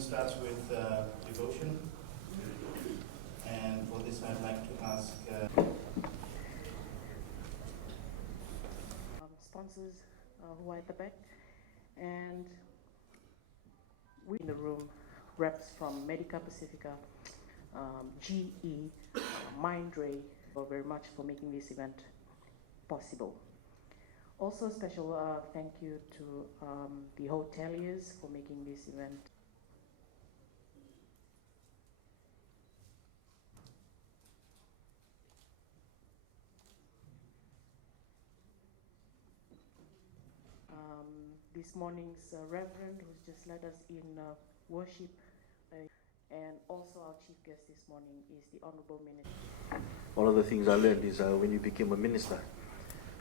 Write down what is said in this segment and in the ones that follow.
starts with devotion, and for this I'd like to ask sponsors who are at the back, and we in the room, reps from Medica Pacifica, GE, Mindray, very much for making this event possible. Also a special thank you to the hoteliers for making this event. This morning's Reverend, who's just led us in worship, and also our chief guest this morning is the Honorable Minister. One of the things I learned is when you became a minister,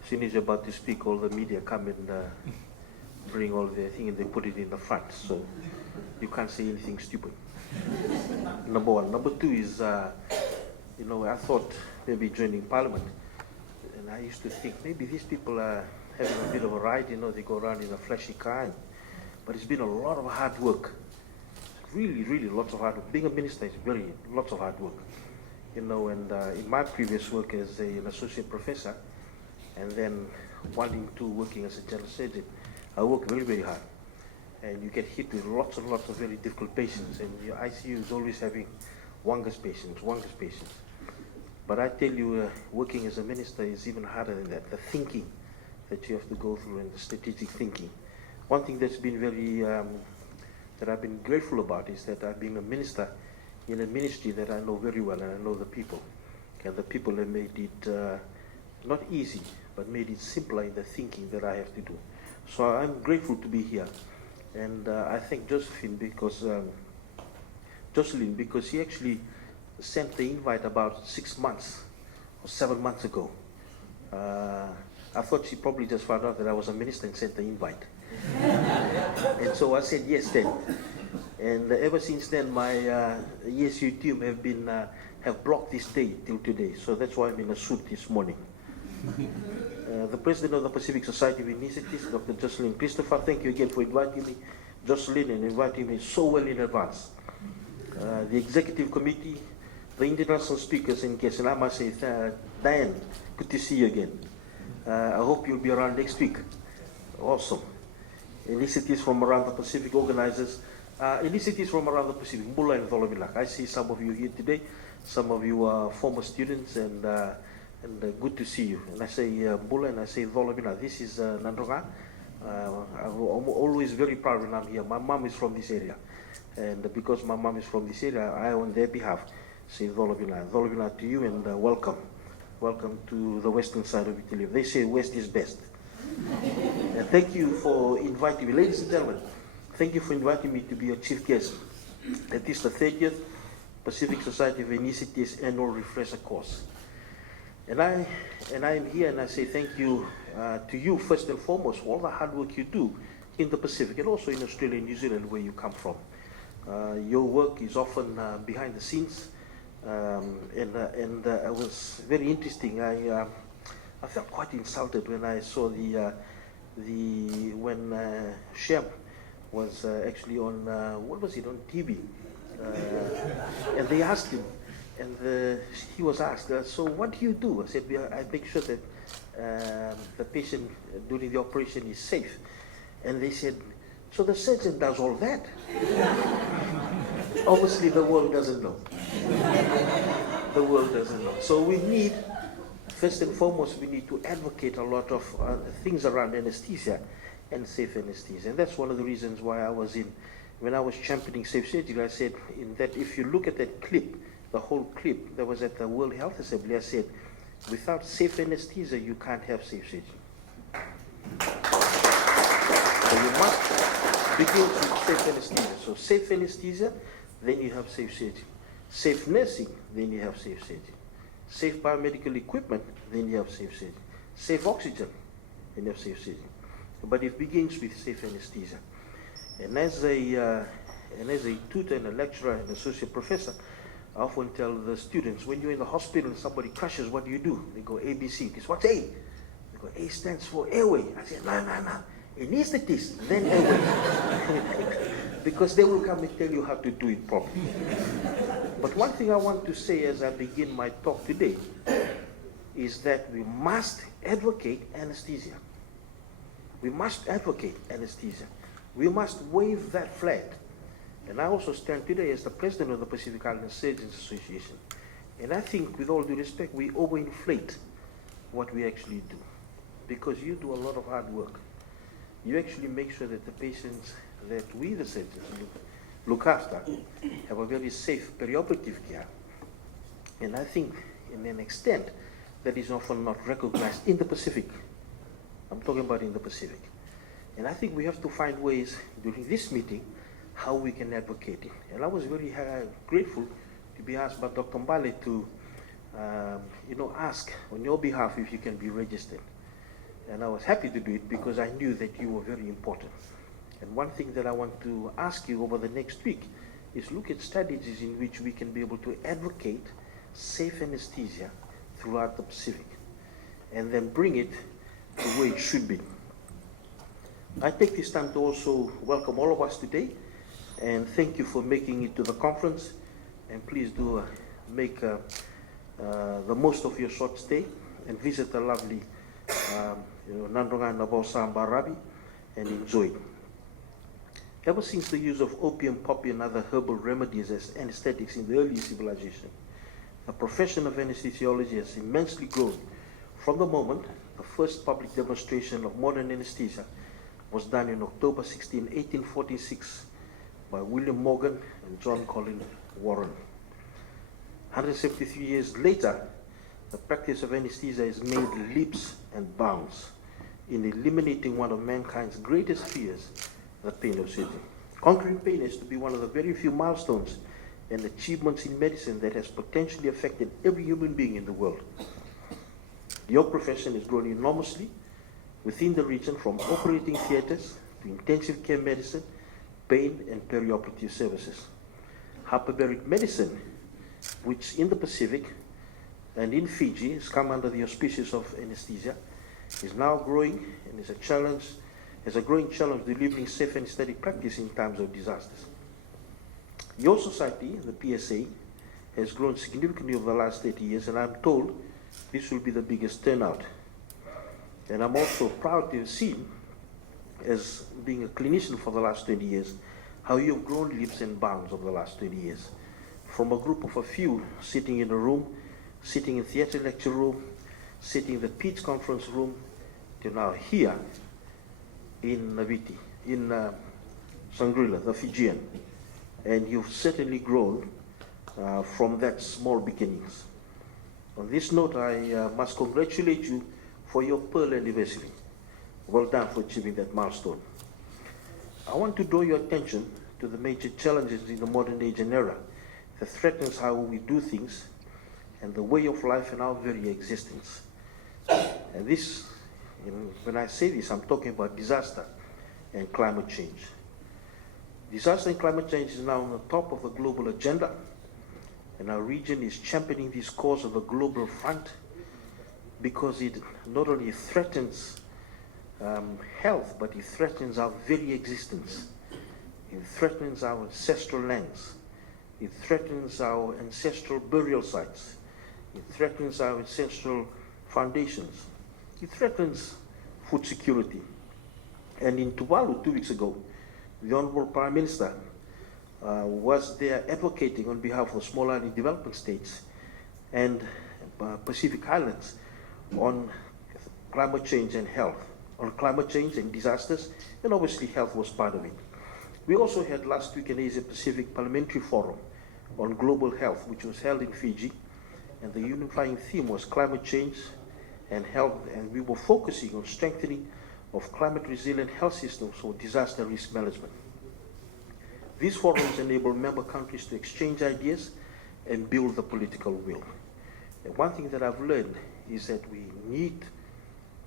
as soon as you're about to speak, all the media come and bring all their thing and they put it in the front, so you can't say anything stupid. Number one. Number two is, I thought maybe joining Parliament, and I used to think maybe these people are having a bit of a ride, they go around in a flashy car, but it's been a lot of hard work. Really, really lots of hard work. Being a minister is lots of hard work. And in my previous work as an associate professor, and then working as a general surgeon, I work very, very hard. And you get hit with lots and lots of very difficult patients, and your ICU is always having wongus patients. But I tell you, working as a minister is even harder than that. The thinking that you have to go through and the strategic thinking. One thing that's been very, that I've been grateful about is that I've been a minister in a ministry that I know very well, and I know the people. And the people have made it not easy, but made it simpler in the thinking that I have to do. So I'm grateful to be here. And I thank Jocelyn because he actually sent the invite about 6 months or 7 months ago. I thought she probably just found out that I was a minister and sent the invite. And so I said yes then. And ever since then, my ESU team have blocked this day till today. So that's why I'm in a suit this morning. The President of the Pacific Society of Initiatives, Dr. Jocelyn Christopher, thank you again for inviting me, Jocelyn, and inviting me so well in advance. The Executive Committee, the international speakers and guests, and I must say, Diane, good to see you again. I hope you'll be around next week. Awesome. Initiatives from around the Pacific organizers, initiatives from around the Pacific, Mbula and Dolominak. I see some of you here today. Some of you are former students, and good to see you. And I say Mbula and I say Dolominak. This is Nandronga. I'm always very proud when I'm here. My mom is from this area, and because my mom is from this area, I, on their behalf, say Dolominak. Dolominak to you, and welcome. Welcome to the western side of Italy. They say West is best. And thank you for inviting me. Ladies and gentlemen, thank you for inviting me to be a chief guest at this, the 30th Pacific Society of Initiatives annual refresher course. And I am here and I say thank you to you first and foremost for all the hard work you do in the Pacific and also in Australia and New Zealand where you come from. Your work is often behind the scenes. It was very interesting. I felt quite insulted when I saw when Shem was actually on what was it, on TV, and they asked him, and he was asked, so what do you do? I said, I make sure that the patient during the operation is safe. And they said, so the surgeon does all that? Obviously the world doesn't know. The world doesn't know. So we need, first and foremost, we need to advocate a lot of things around anesthesia and safe anesthesia. And that's one of the reasons why when I was championing safe surgery, I said that if you look at that clip, the whole clip that was at the World Health Assembly, I said, without safe anesthesia, you can't have safe surgery. So you must begin with safe anesthesia. So safe anesthesia, then you have safe surgery. Safe nursing, then you have safe surgery. Safe biomedical equipment, then you have safe surgery. Safe oxygen, then you have safe surgery. But it begins with safe anesthesia. And as a tutor and a lecturer and associate professor, I often tell the students, when you're in the hospital and somebody crashes, what do you do? They go ABC. This what's A? They go, A stands for airway. I say, no. Anesthetist, then airway. because they will come and tell you how to do it properly. But one thing I want to say as I begin my talk today is that we must advocate anesthesia. We must advocate anesthesia. We must wave that flag. And I also stand today as the president of the Pacific Island Surgeons Association. And I think, with all due respect, we overinflate what we actually do. Because you do a lot of hard work. You actually make sure that the patients that we, the surgeons, look after have a very safe perioperative care. And I think, in an extent, that is often not recognized in the Pacific. I'm talking about in the Pacific. And I think we have to find ways during this meeting how we can advocate it. And I was very grateful to be asked by Dr. Mbale to ask on your behalf if you can be registered. And I was happy to do it because I knew that you were very important. And one thing that I want to ask you over the next week is look at strategies in which we can be able to advocate safe anesthesia throughout the Pacific and then bring it the way it should be. I take this time to also welcome all of us today and thank you for making it to the conference, and please do make the most of your short stay and visit the lovely Nandronga Nabao Sambarabi and enjoy it. Ever since the use of opium, poppy and other herbal remedies as anesthetics in the early civilization, the profession of anesthesiology has immensely grown from the moment the first public demonstration of modern anesthesia was done in October 16, 1846 by William Morgan and John Colin Warren. 173 years later, the practice of anesthesia has made leaps and bounds in eliminating one of mankind's greatest fears, the pain of surgery. Conquering pain is to be one of the very few milestones and achievements in medicine that has potentially affected every human being in the world. Your profession has grown enormously within the region, from operating theaters to intensive care medicine, pain and perioperative services. Hyperbaric medicine, which in the Pacific and in Fiji has come under the auspices of anesthesia, is now growing and is a growing challenge delivering safe anesthetic practice in times of disasters. Your society, the PSA, has grown significantly over the last 30 years, and I'm told this will be the biggest turnout. And I'm also proud to have seen, as being a clinician for the last 20 years, how you've grown leaps and bounds over the last 20 years. From a group of a few sitting in a room, sitting in theatre lecture room, sitting in the PEATS conference room, to now here in Naviti, in Sangrila, the Fijian. And you've certainly grown from that small beginnings. On this note, I must congratulate you for your Pearl anniversary. Well done for achieving that milestone. I want to draw your attention to the major challenges in the modern age and era that threatens how we do things and the way of life and our very existence. And this, when I say this, I'm talking about disaster and climate change. Disaster and climate change is now on the top of the global agenda, and our region is championing this cause of the global front because it not only threatens health, but it threatens our very existence. It threatens our ancestral lands. It threatens our ancestral burial sites. It threatens our ancestral foundations. It threatens food security. And in Tuvalu 2 weeks ago, the Honorable Prime Minister was there advocating on behalf of small island development states and Pacific Islands on climate change and health, on climate change and disasters, and obviously health was part of it. We also had last week an Asia Pacific Parliamentary Forum on global health, which was held in Fiji, and the unifying theme was climate change and health, and we were focusing on strengthening of climate resilient health systems for disaster risk management. These forums enable member countries to exchange ideas and build the political will. And one thing that I've learned is that we need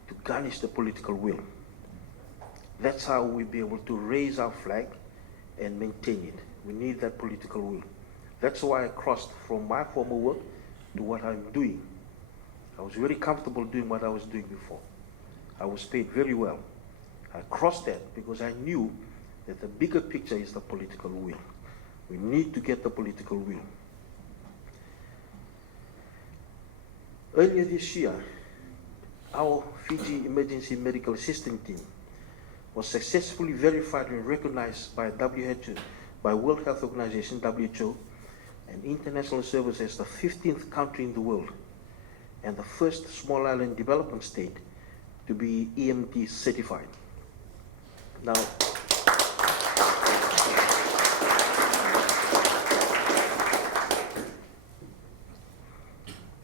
to garnish the political will. That's how we'll be able to raise our flag and maintain it. We need that political will. That's why I crossed from my former work to what I'm doing. I was very comfortable doing what I was doing before. I was paid very well. I crossed that because I knew that the bigger picture is the political will. We need to get the political will. Earlier this year, our Fiji Emergency Medical Assistance Team was successfully verified and recognized by WHO, by World Health Organization, WHO, and International Service as the 15th country in the world and the first small island development state to be EMT certified. Now,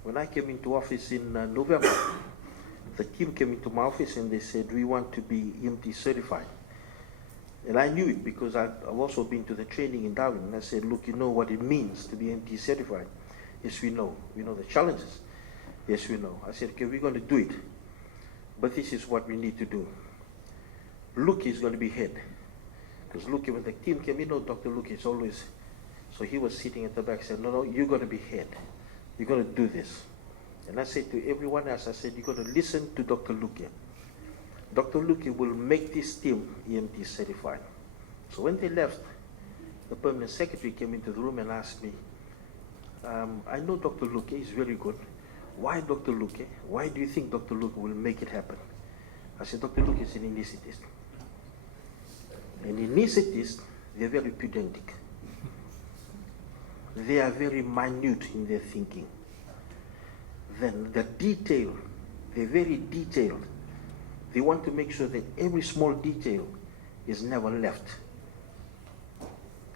when I came into office in November, the team came into my office and they said, we want to be EMT certified. And I knew it because I've also been to the training in Darwin. And I said, look, you know what it means to be EMT certified? Yes, we know. We know the challenges. Yes, we know. I said, okay, we're going to do it. But this is what we need to do. Luke is going to be head. Because Luke, when the team came, you know, Dr. Luke is always, so he was sitting at the back, said, no, you're going to be head. You're going to do this. And I said to everyone else, I said, you're going to listen to Dr. Luke. Dr. Luke will make this team EMT certified. So when they left, the permanent secretary came into the room and asked me, I know Dr. Luke is very good. Why Dr. Luke? Why do you think Dr. Luke will make it happen? I said, Dr. Luke is an ethnicist. And ethicists, they're very pedantic. They are very minute in their thinking. Then the detail, they're very detailed. They want to make sure that every small detail is never left.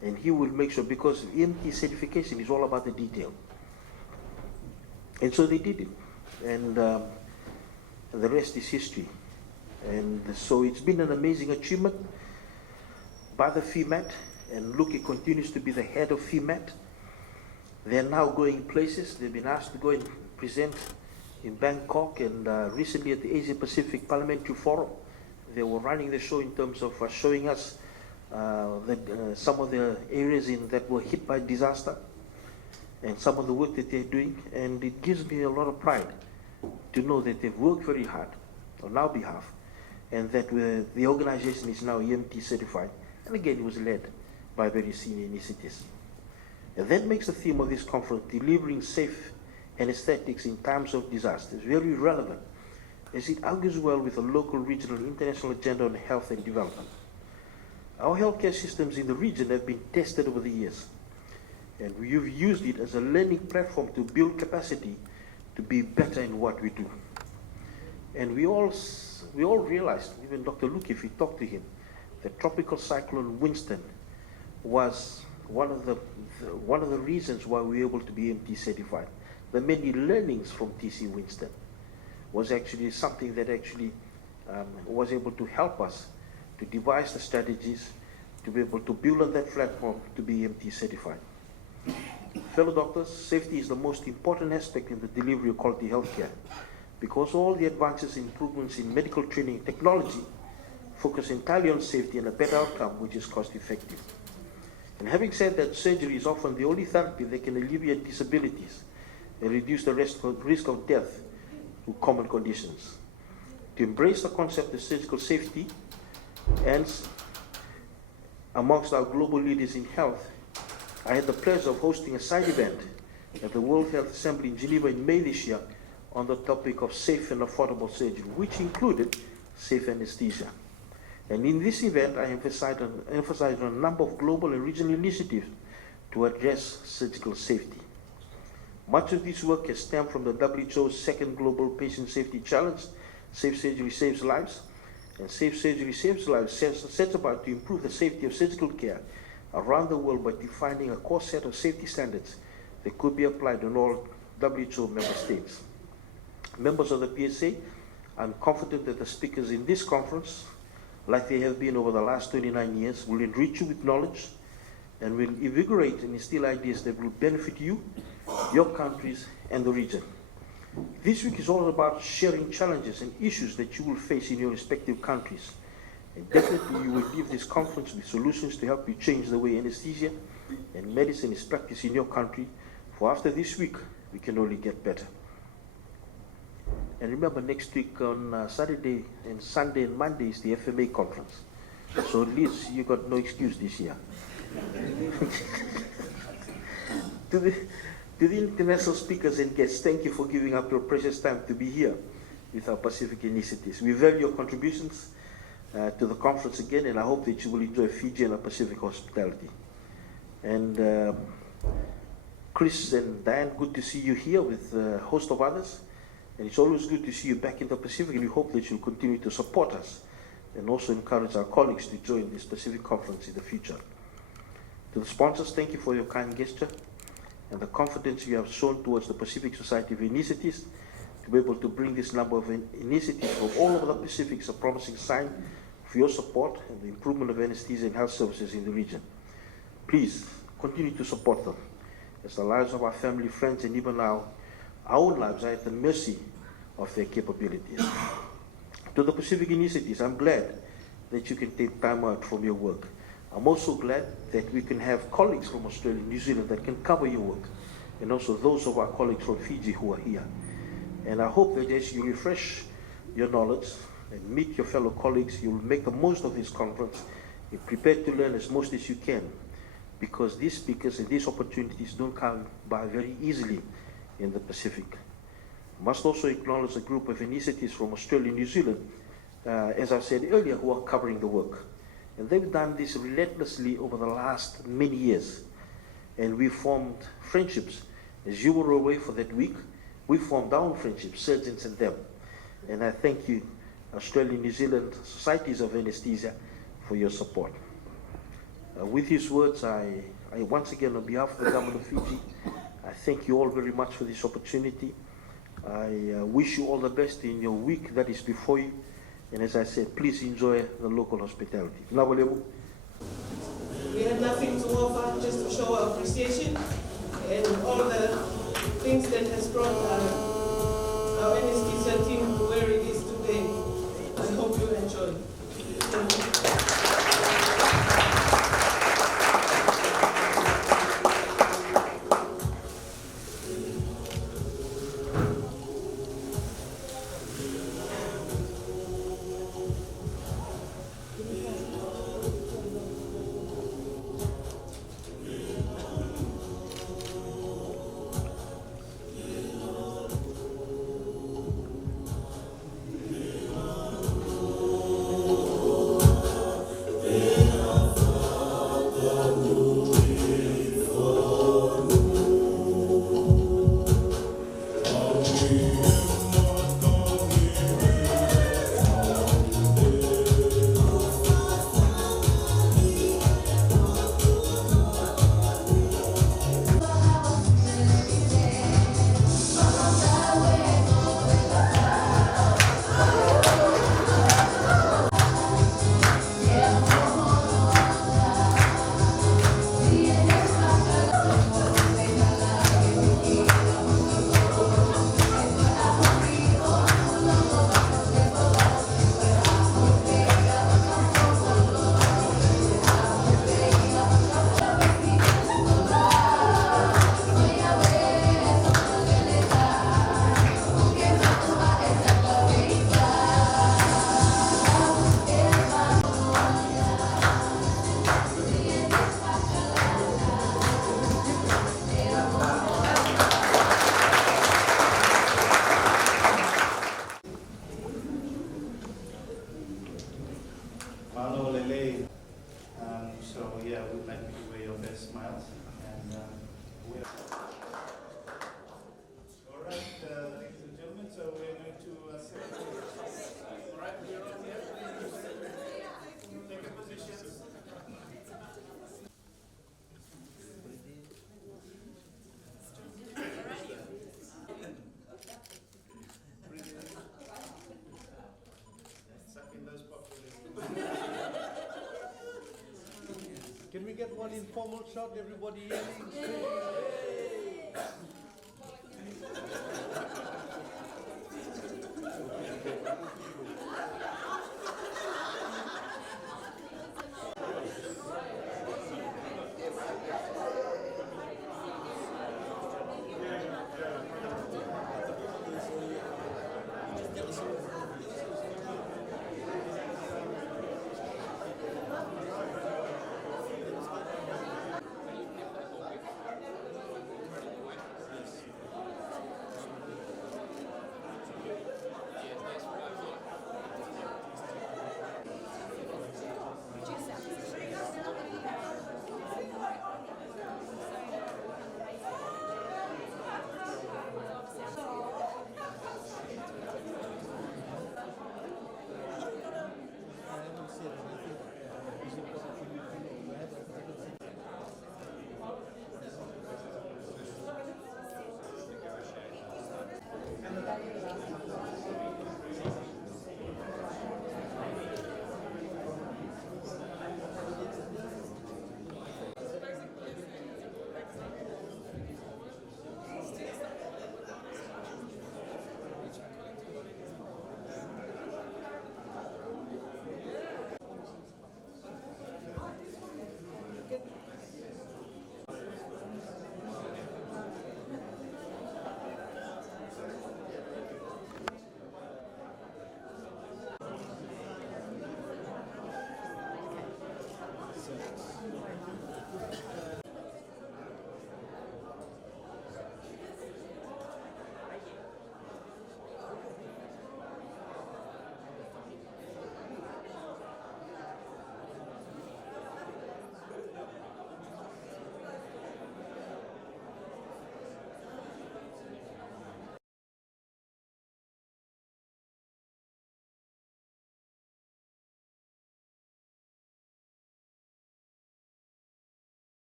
And he will make sure, because EMT certification is all about the detail. And so they did it. And the rest is history. And so it's been an amazing achievement by the FEMAT. And Luke continues to be the head of FEMAT. They're now going places. They've been asked to go and present in Bangkok and recently at the Asia Pacific Parliamentary Forum. They were running the show in terms of showing us some of the areas that were hit by disaster and some of the work that they're doing. And it gives me a lot of pride to know that they've worked very hard on our behalf and that the organization is now EMT certified. And again, it was led by very senior ethicists. And that makes the theme of this conference, delivering safe anesthetics in times of disasters, very relevant, as it argues well with the local, regional, and international agenda on health and development. Our healthcare systems in the region have been tested over the years, and we've used it as a learning platform to build capacity to be better in what we do. And we all realized, even Dr. Luke, if you talk to him, that Tropical Cyclone Winston was one of the reasons why we were able to be EMT certified. The many learnings from TC Winston was actually something that actually was able to help us to devise the strategies to be able to build on that platform to be EMT certified. Fellow doctors, safety is the most important aspect in the delivery of quality healthcare because all the advances and improvements in medical training and technology focus entirely on safety and a better outcome which is cost effective. And having said that, surgery is often the only therapy that can alleviate disabilities and reduce the risk of death to common conditions. To embrace the concept of surgical safety, and amongst our global leaders in health, I had the pleasure of hosting a side event at the World Health Assembly in Geneva in May this year on the topic of safe and affordable surgery, which included safe anesthesia. And in this event, I emphasized on a number of global and regional initiatives to address surgical safety. Much of this work has stemmed from the WHO's second Global Patient Safety Challenge, Safe Surgery Saves Lives. And Safe Surgery Saves Lives sets about to improve the safety of surgical care around the world by defining a core set of safety standards that could be applied in all WHO member states. Members of the PSA, I'm confident that the speakers in this conference, like they have been over the last 29 years, will enrich you with knowledge and will invigorate and instill ideas that will benefit you, your countries, and the region. This week is all about sharing challenges and issues that you will face in your respective countries. And definitely you will leave this conference with solutions to help you change the way anesthesia and medicine is practiced in your country, for after this week, we can only get better. And remember, next week on Saturday and Sunday and Monday is the FMA conference. So at least you got no excuse this year. to the international speakers and guests, thank you for giving up your precious time to be here with our Pacific initiatives. We value your contributions to the conference again, and I hope that you will enjoy Fiji and our Pacific hospitality. And Chris and Diane, good to see you here with a host of others. And it's always good to see you back in the Pacific, and we hope that you'll continue to support us and also encourage our colleagues to join this Pacific conference in the future. To the sponsors, thank you for your kind gesture and the confidence you have shown towards the Pacific Society of Initiatives. To be able to bring this number of initiatives from all over the Pacific is a promising sign for your support and the improvement of anesthesia and health services in the region. Please continue to support them, as the lives of our family, friends, and even our own lives are at the mercy of their capabilities. To the Pacific Initiatives, I'm glad that you can take time out from your work. I'm also glad that we can have colleagues from Australia and New Zealand that can cover your work, and also those of our colleagues from Fiji who are here. And I hope that as you refresh your knowledge and meet your fellow colleagues, you'll make the most of this conference and prepare to learn as much as you can, because these speakers and these opportunities don't come by very easily in the Pacific. I must also acknowledge a group of initiatives from Australia and New Zealand, as I said earlier, who are covering the work. And they've done this relentlessly over the last many years. And we formed friendships. As you were away for that week, we formed our own friendships, surgeons and them. And I thank you, Australia and New Zealand Societies of Anesthesia, for your support. With these words, I once again, on behalf of the government of Fiji, I thank you all very much for this opportunity. I wish you all the best in your week that is before you. And as I said, please enjoy the local hospitality. Nawalemu. We have nothing to offer, just to show our appreciation and all the things that has brought our anesthesia team to where it is today. I hope you enjoy. Thank you. So yeah, we'd like you to wear your best smiles. And we're all right, ladies and gentlemen. So we're going to all right, we're all here. Take your positions. Suck in those populations. Can we get one informal shot, everybody yelling?